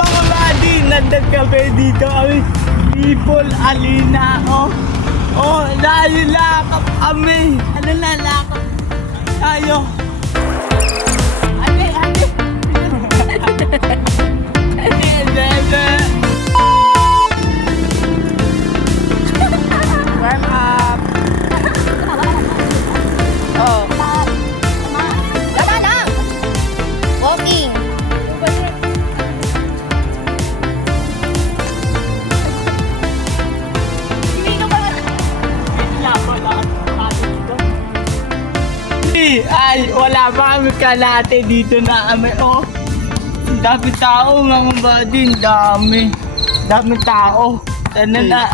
mga buddy, nandagkabe dito kami. People, alina, oh, lalakap kami. Ano lalakap? Tayo. Ate. Warm up. Oh. Tama na! Walking! Hindi ka ba? Ay, wala pa kami kalate dito na kami. Oh, dami tao mga buddy, dami tao. Ano na,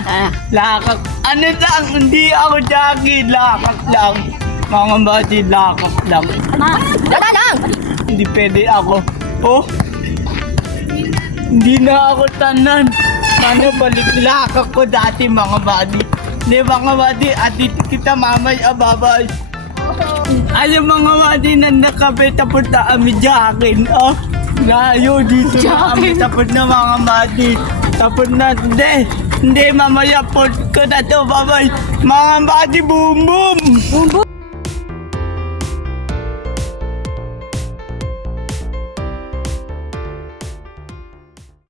lakak. Ano lang, hindi ako jockey, lakak lang. Mga buddy, lakak lang. Tama lang! Hindi pwede ako. Oh, hindi na ako tanan. Ano balik lakak ko dati mga buddy. Di mga buddy, at dito kita mamaya, babay. Alam mga buddy na nakabe tapos na kami jakin. Oh, layo dito na kami tapos na mga buddy. Tapos na, hindi mamaya po ko na to, babay. Mga buddy, boom boom.